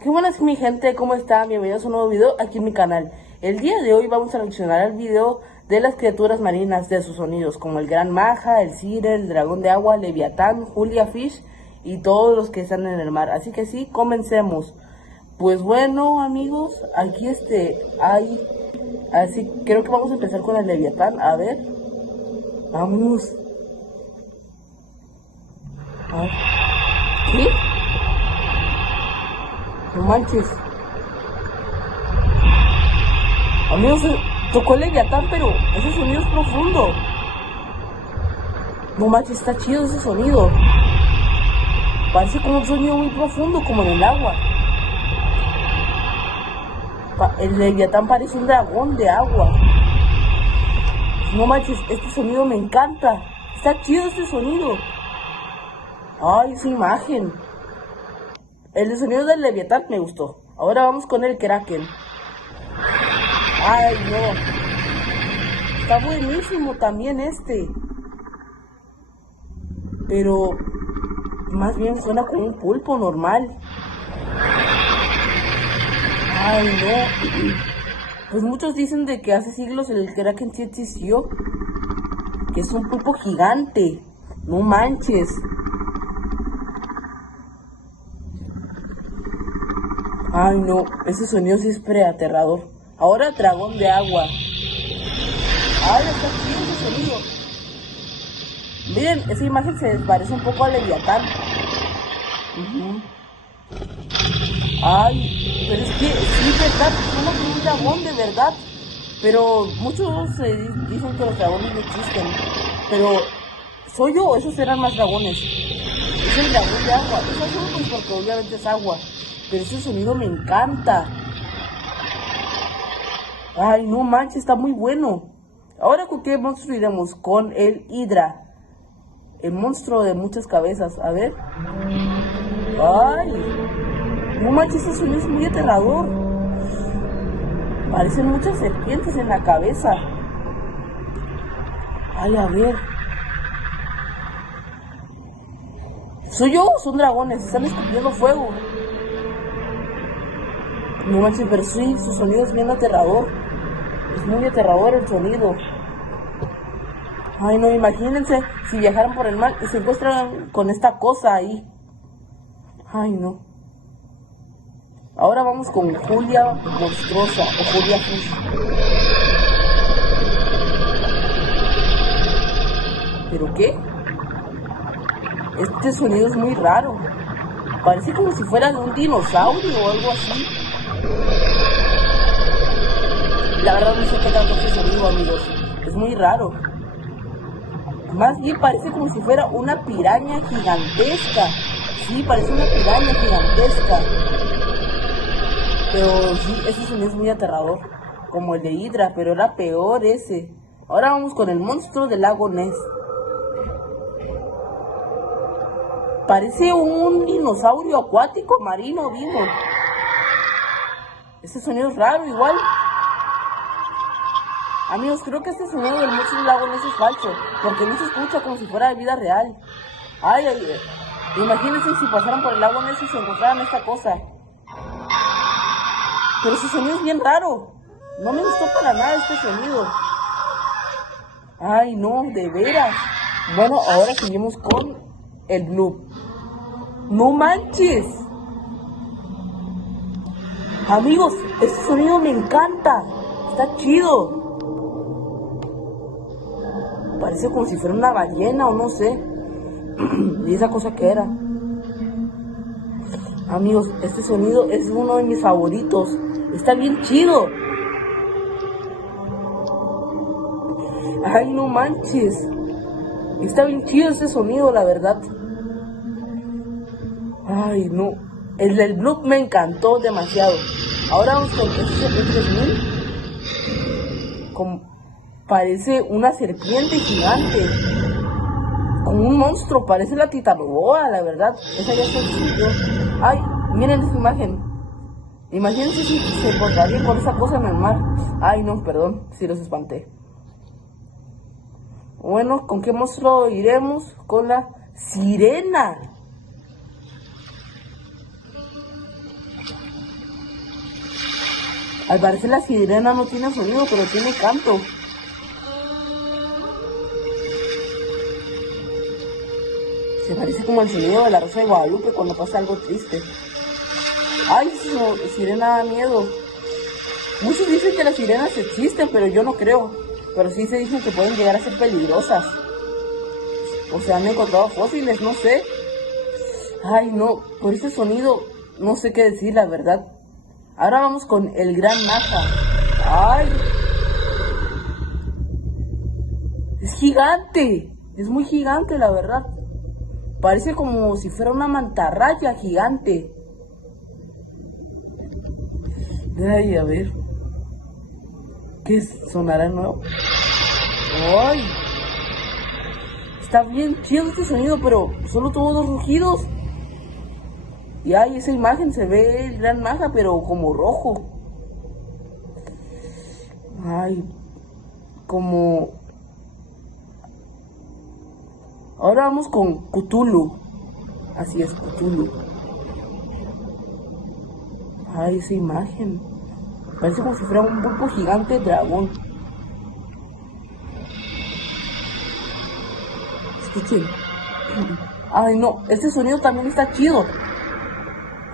Qué buenas mi gente, ¿cómo están? Bienvenidos a un nuevo video aquí en mi canal. El día de hoy vamos a reaccionar al video de las criaturas marinas de sus sonidos, como el Gran Maja, el Cire, el Dragón de Agua, Leviatán, Julia Fish y todos los que están en el mar. Así que sí, comencemos. Pues bueno amigos, aquí hay, así creo que vamos a empezar con el Leviatán. A ver, vamos. ¿Qué? No manches. Amigos, tocó el Leviatán, pero ese sonido es profundo. No manches, está chido ese sonido. Parece como un sonido muy profundo, como en el agua. El Leviatán parece un dragón de agua. No manches, este sonido me encanta. Está chido este sonido. Ay, esa imagen. El sonido del Leviatán me gustó. Ahora vamos con el Kraken. Ay, no. Está buenísimo también este. Pero más bien suena como un pulpo normal. Ay, no. Pues muchos dicen de que hace siglos el Kraken sí existió. Que es un pulpo gigante. No manches. Ay, no. Ese sonido sí es aterrador. Ahora dragón de agua. Ay, está chido ese sonido. Miren, esa imagen se parece un poco a Leviatán. Ay, pero es que sí, verdad, suena como un dragón de verdad. Pero muchos dicen que los dragones no existen. Pero, ¿soy yo o esos eran más dragones? Es el dragón de agua. Eso es solo pues porque obviamente es agua. Pero ese sonido me encanta. Ay, no manches, está muy bueno. Ahora, ¿con qué monstruo iremos? Con el Hidra. El monstruo de muchas cabezas. A ver. Ay. No manches, ese sonido es muy aterrador. Parecen muchas serpientes en la cabeza. Ay, a ver. ¿Soy yo o son dragones? Están escupiendo fuego. No manches, pero sí, su sonido es bien aterrador. Es muy aterrador el sonido. Ay, no, imagínense si viajaran por el mar y se encuentran con esta cosa ahí. Ay, no. Ahora vamos con Julia Monstruosa o Julia Fish. ¿Pero qué? Este sonido es muy raro. Parece como si fuera de un dinosaurio o algo así. La verdad no sé qué tanto este sonido, amigos. Es muy raro. Más bien parece como si fuera una piraña gigantesca. Sí, parece una piraña gigantesca. Pero sí, ese sonido es muy aterrador. Como el de Hidra, pero era peor ese. Ahora vamos con el monstruo del lago Ness. Parece un dinosaurio acuático marino vivo. Ese sonido es raro igual. Amigos, creo que este sonido del monstruo del lago Ness es falso, porque no se escucha como si fuera de vida real. Ay, imagínense si pasaran por el lago Ness y se encontraran esta cosa. Pero ese sonido es bien raro. No me gustó para nada este sonido. Ay, no, de veras. Bueno, ahora seguimos con el Bloop. ¡No manches! Amigos, este sonido me encanta. Está chido. Parece como si fuera una ballena o no sé. ¿Y esa cosa qué era? Amigos, este sonido es uno de mis favoritos. Está bien chido. Ay, no manches. Está bien chido este sonido, la verdad. Ay, no. El del Bloop me encantó demasiado. Ahora vamos con el SCP-3000. Parece una serpiente gigante. Como un monstruo, parece la Titanoboa, la verdad. Esa ya se extinguió. Ay, miren esa imagen. Imagínense si se encontraría con esa cosa en el mar. Ay, no, perdón, si los espanté. Bueno, ¿con qué monstruo iremos? Con la sirena. Al parecer la sirena no tiene sonido, pero tiene canto. Se parece como el sonido de la Rosa de Guadalupe cuando pasa algo triste. Ay, sirena da miedo. Muchos dicen que las sirenas existen, pero yo no creo. Pero sí se dicen que pueden llegar a ser peligrosas. O sea, han encontrado fósiles, no sé. Ay, no, por ese sonido no sé qué decir, la verdad. Ahora vamos con el Gran Maja. ¡Ay! Es gigante. Es muy gigante, la verdad. Parece como si fuera una mantarraya gigante. Ay, a ver. ¿Qué sonará de nuevo? ¡Ay! Está bien chido este sonido, pero solo tuvo 2 rugidos. Y ay, esa imagen se ve el Gran Maja, pero como rojo. Ay, como... Ahora vamos con Cthulhu. Así es, Cthulhu. Ay, esa imagen. Parece como si fuera un pulpo gigante dragón. Escuchen. Ay, no, este sonido también está chido.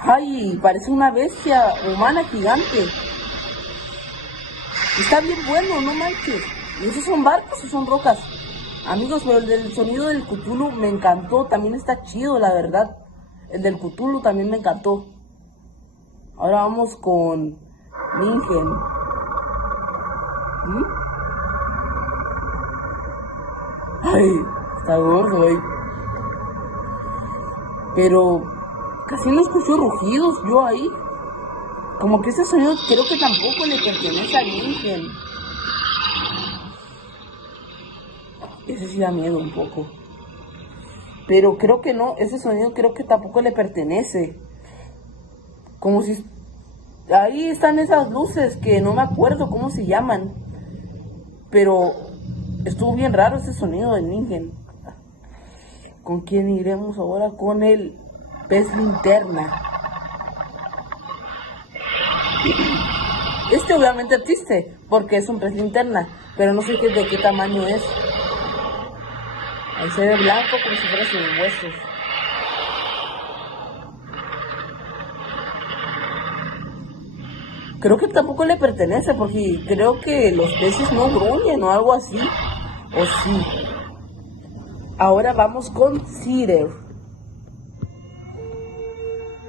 Ay, parece una bestia humana gigante. Está bien bueno, no manches. ¿Y esos son barcos o son rocas? Amigos, pero el del sonido del Cthulhu me encantó. También está chido, la verdad. El del Cthulhu también me encantó. Ahora vamos con Ningen. Ay, está gordo, güey. Pero casi no escucho rugidos yo ahí. Como que ese sonido creo que tampoco le pertenece a Ningen. Ese sí da miedo un poco. Pero creo que no, ese sonido creo que tampoco le pertenece. Como si... Ahí están esas luces que no me acuerdo cómo se llaman. Pero estuvo bien raro ese sonido de Ningen. ¿Con quién iremos ahora? Con el pez linterna. Este obviamente existe, porque es un pez linterna. Pero no sé de qué tamaño es. Ahí se ve blanco como si fuera sin huesos. Creo que tampoco le pertenece porque creo que los peces no gruñen o algo así. O sí. Ahora vamos con Cider.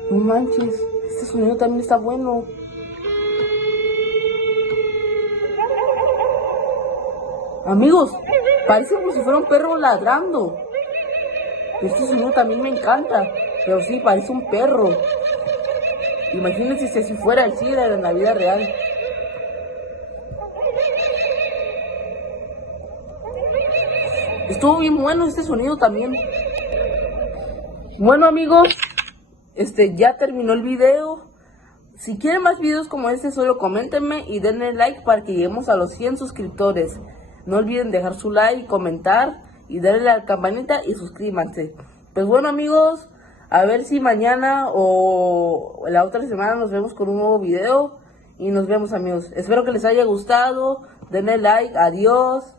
No manches, este sonido también está bueno. Amigos, parece como si fuera un perro ladrando. Este sonido también me encanta. Pero sí, parece un perro. Imagínense si así fuera el Cider en la vida real. Estuvo bien bueno este sonido también. Bueno amigos, ya terminó el video. Si quieren más videos como este, solo coméntenme y denle like para que lleguemos a los 100 suscriptores. No olviden dejar su like, comentar y darle a la campanita y suscríbanse. Pues bueno amigos, a ver si mañana o la otra semana nos vemos con un nuevo video. Y nos vemos amigos. Espero que les haya gustado. Denle like. Adiós.